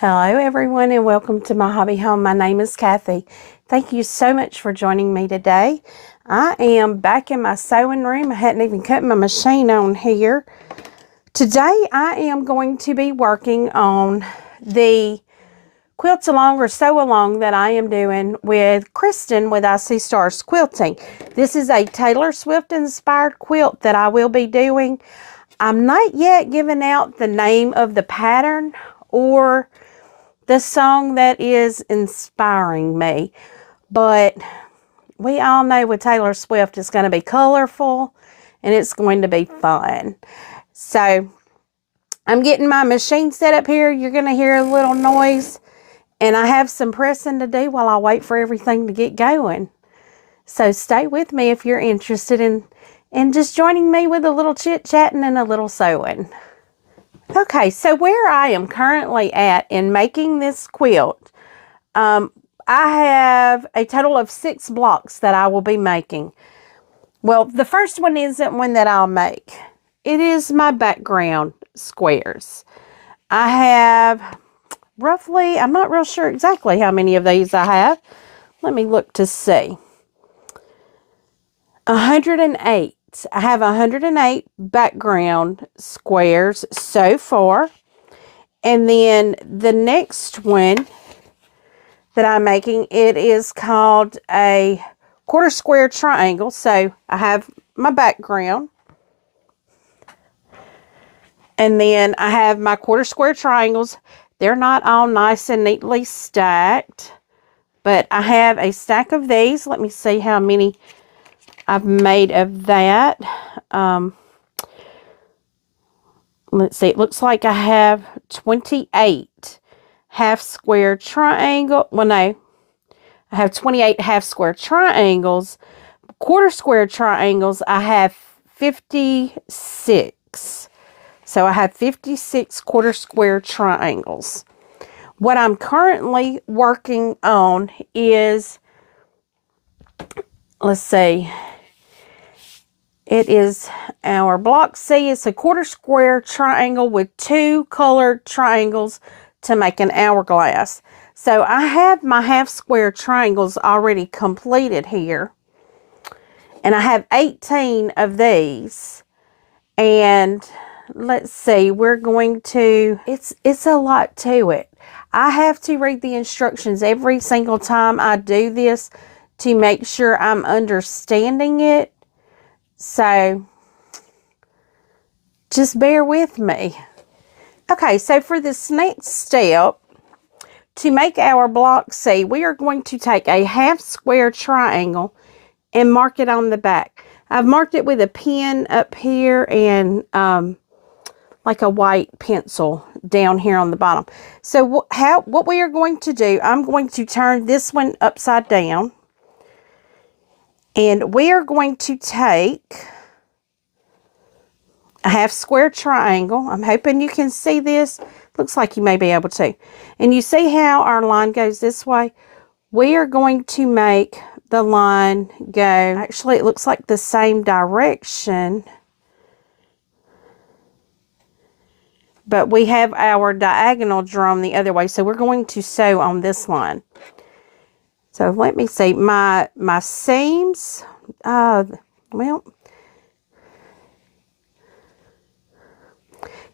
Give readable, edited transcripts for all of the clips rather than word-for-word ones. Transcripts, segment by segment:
Hello everyone and welcome to my hobby home. My name is Cathy. Thank you so much for joining me today. I am back in my sewing room. I hadn't even cut my machine on here. Today I am going to be working on the quilt along or sew along that I am doing with Christen with I See Stars Quilting. This is a Taylor Swift inspired quilt that I will be doing. I'm not yet giving out the name of the pattern or the song that is inspiring me, but we all know with Taylor Swift it's going to be colorful and it's going to be fun. So I'm getting my machine set up here. You're going to hear a little noise, and I have some pressing to do while I wait for everything to get going. So stay with me if you're interested in just joining me with a little chit-chatting and a little sewing. Okay, so where I am currently at in making this quilt, I have a total of 6 blocks that I will be making. Well, the first one isn't one that I'll make. It is my background squares. I have roughly, I'm not real sure exactly how many of these I have. Let me look to see. 108. I have 108 background squares so far. And then the next one that I'm making, it is called a quarter square triangle. So I have my background. And then I have my quarter square triangles. They're not all nice and neatly stacked, but I have a stack of these. Let me see how many I've made of that. Let's see, it looks like I have 28 half square triangle. Well, no, I have 28 half square triangles. Quarter square triangles, I have 56. So I have 56 quarter square triangles. What I'm currently working on is, let's see, it is our block C. It's a quarter square triangle with 2 colored triangles to make an hourglass. So I have my half square triangles already completed here. And I have 18 of these. And let's see, we're going to, it's a lot to it. I have to read the instructions every single time I do this to make sure I'm understanding it. So just bear with me. Okay, so for this next step, to make our block C, we are going to take a half square triangle and mark it on the back. I've marked it with a pen up here and like a white pencil down here on the bottom. So what we are going to do, I'm going to turn this one upside down. And we are going to take a half square triangle. I'm hoping you can see this. Looks like you may be able to. And you see how our line goes this way? We are going to make the line go, actually it looks like the same direction, but we have our diagonal drawn the other way. So we're going to sew on this line. So let me see, my seams, well,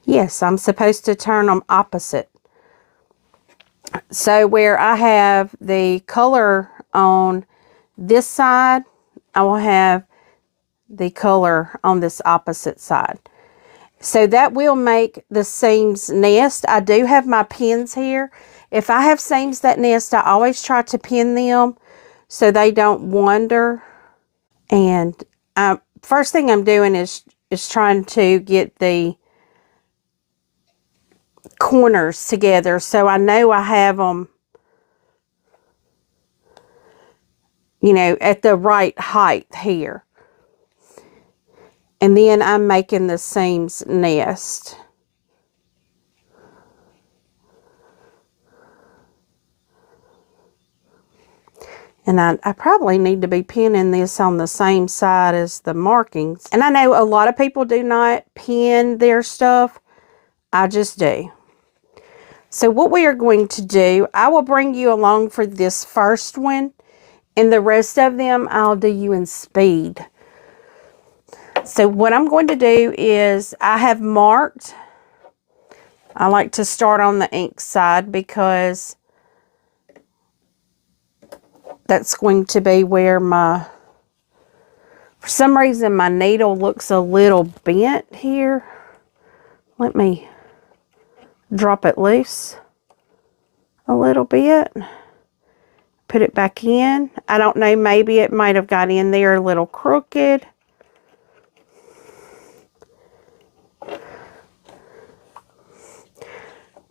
yes, I'm supposed to turn them opposite. So where I have the color on this side, I will have the color on this opposite side. So that will make the seams nest. I do have my pins here. If I have seams that nest, I always try to pin them so they don't wander. And first thing I'm doing is trying to get the corners together so I know I have them, you know, at the right height here. And then I'm making the seams nest. And I probably need to be pinning this on the same side as the markings. And I know a lot of people do not pin their stuff. I just do. So what we are going to do, I will bring you along for this first one, and the rest of them I'll do you in speed. So what I'm going to do is I have marked, I like to start on the ink side because that's going to be where for some reason my needle looks a little bent here. Let me drop it loose a little bit. Put it back in. I don't know, maybe it might have got in there a little crooked.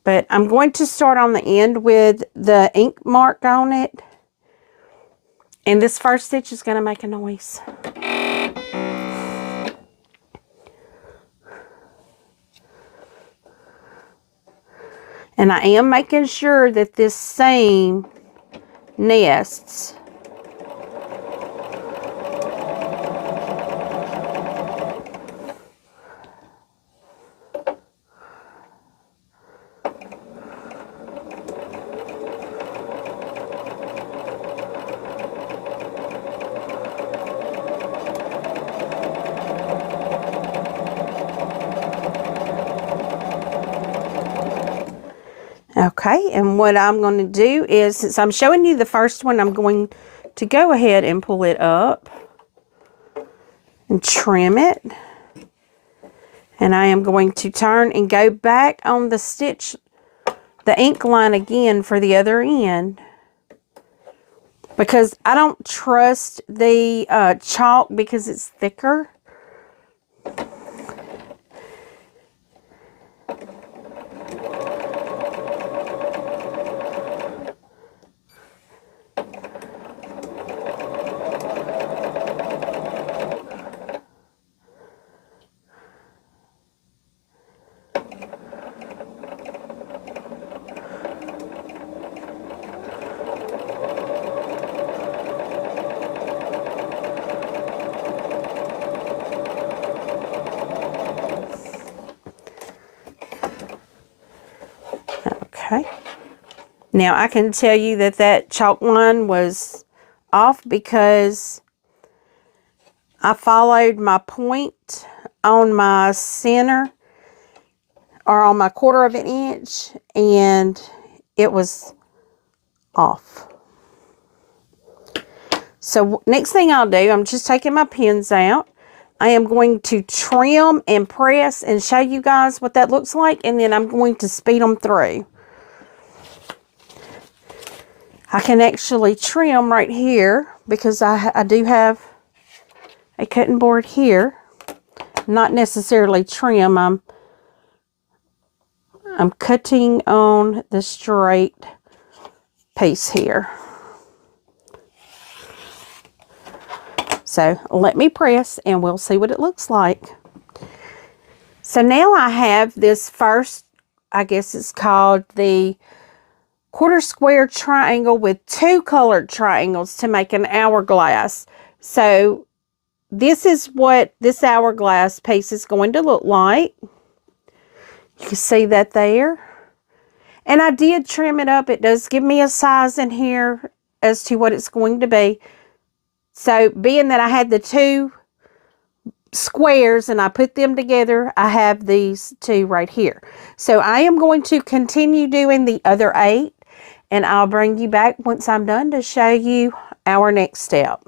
But I'm going to start on the end with the ink mark on it. And this first stitch is going to make a noise. And I am making sure that this seam nests. Okay, and what I'm going to do is, since I'm showing you the first one, I'm going to go ahead and pull it up and trim it. And I am going to turn and go back on the stitch, the ink line again for the other end. Because I don't trust the chalk because it's thicker. Okay. Now I can tell you that that chalk line was off because I followed my point on my center or on my 1/4 of an inch and it was off. So next thing I'll do, I'm just taking my pins out. I am going to trim and press and show you guys what that looks like, and then I'm going to speed them through. I can actually trim right here because I do have a cutting board here. Not necessarily trim, I'm cutting on the straight piece here. So let me press and we'll see what it looks like. So now I have this first, I guess it's called the 1/4 square triangle with 2 colored triangles to make an hourglass. So this is what this hourglass piece is going to look like. You can see that there. And I did trim it up. It does give me a size in here as to what it's going to be. So being that I had the 2 squares and I put them together, I have these 2 right here. So I am going to continue doing the other 8 and I'll bring you back once I'm done to show you our next step.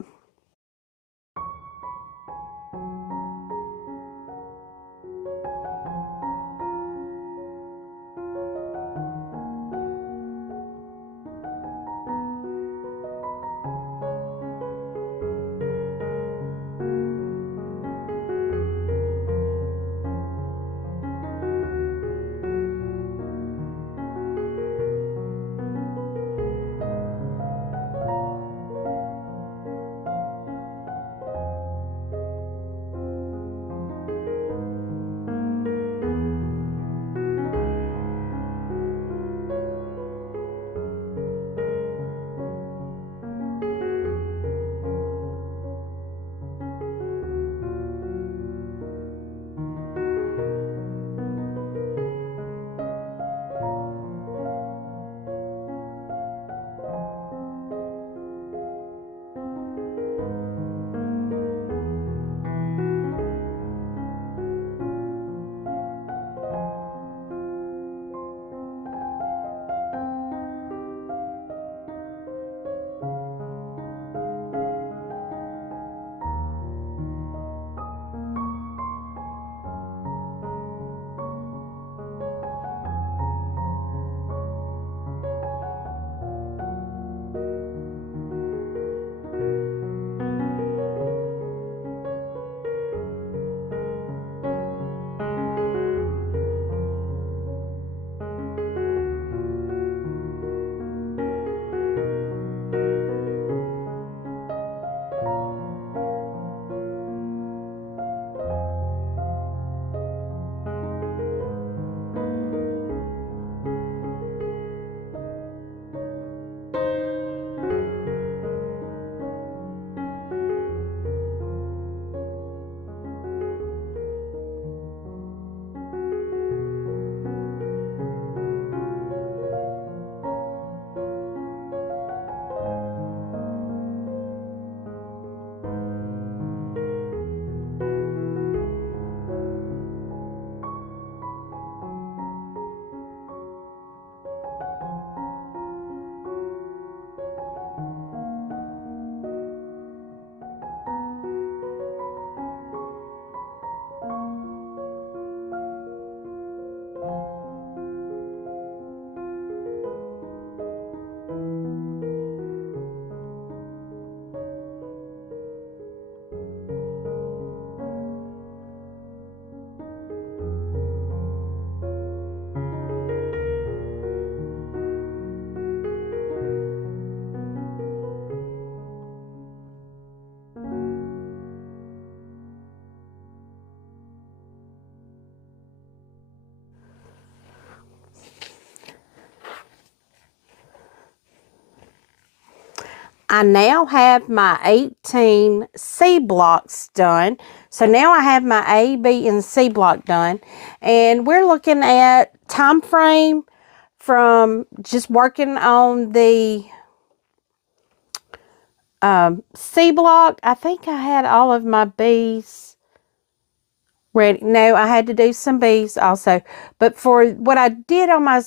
I now have my 18 C blocks done. So now I have my A, B, and C block done. And we're looking at time frame from just working on the C block. I think I had all of my B's ready. No, I had to do some B's also. But for what I did on my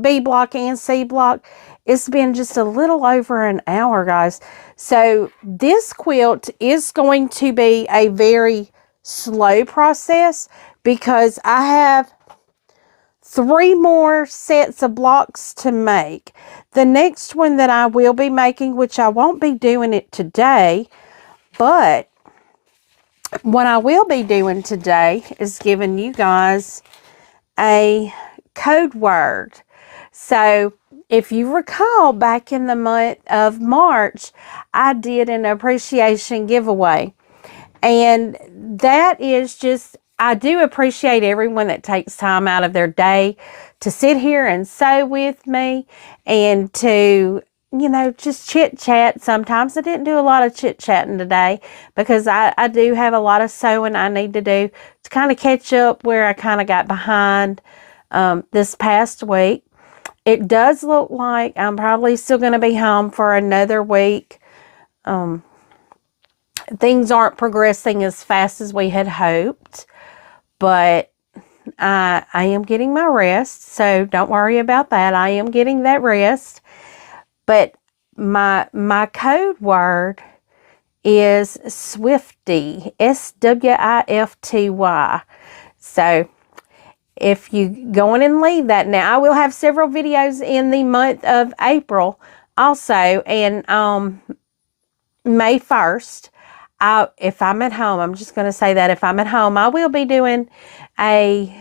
B block and C block, it's been just a little over an hour, guys. So this quilt is going to be a very slow process because I have 3 more sets of blocks to make. The next one that I will be making, which I won't be doing it today, but what I will be doing today is giving you guys a code word. So if you recall, back in the month of March, I did an appreciation giveaway. And that is just, I do appreciate everyone that takes time out of their day to sit here and sew with me and to, you know, just chit chat. Sometimes I didn't do a lot of chit chatting today because I do have a lot of sewing I need to do to kind of catch up where I kind of got behind this past week. It does look like I'm probably still going to be home for another week. Things aren't progressing as fast as we had hoped, but I am getting my rest, so don't worry about that. I am getting that rest. But my code word is Swifty, SWIFTY. So if you go on and leave that now, I will have several videos in the month of April also, and May 1st. If I'm at home, I'm just going to say that if I'm at home, I will be doing a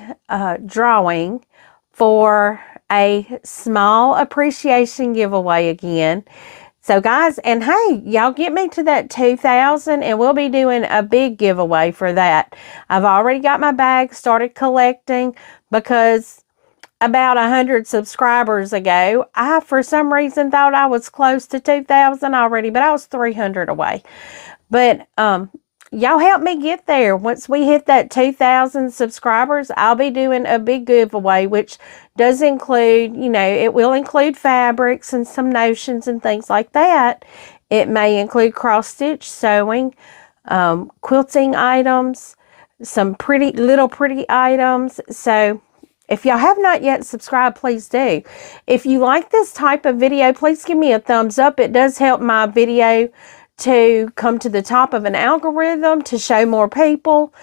drawing for a small appreciation giveaway again. So guys, and hey, y'all get me to that 2,000 and we'll be doing a big giveaway for that. I've already got my bag started collecting because about 100 subscribers ago, I for some reason thought I was close to 2,000 already, but I was 300 away. But y'all help me get there. Once we hit that 2,000 subscribers, I'll be doing a big giveaway, which does include, you know, it will include fabrics and some notions and things like that. It may include cross-stitch sewing, quilting items, some pretty items. So if y'all have not yet subscribed, please do. If you like this type of video, please give me a thumbs up. It does help my video to come to the top of an algorithm to show more people.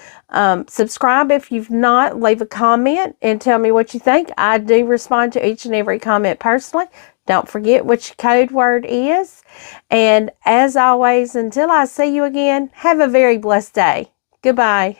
Subscribe if you've not. Leave a comment and tell me what you think. I do respond to each and every comment personally. Don't forget what your code word is. And as always, until I see you again, have a very blessed day. Goodbye.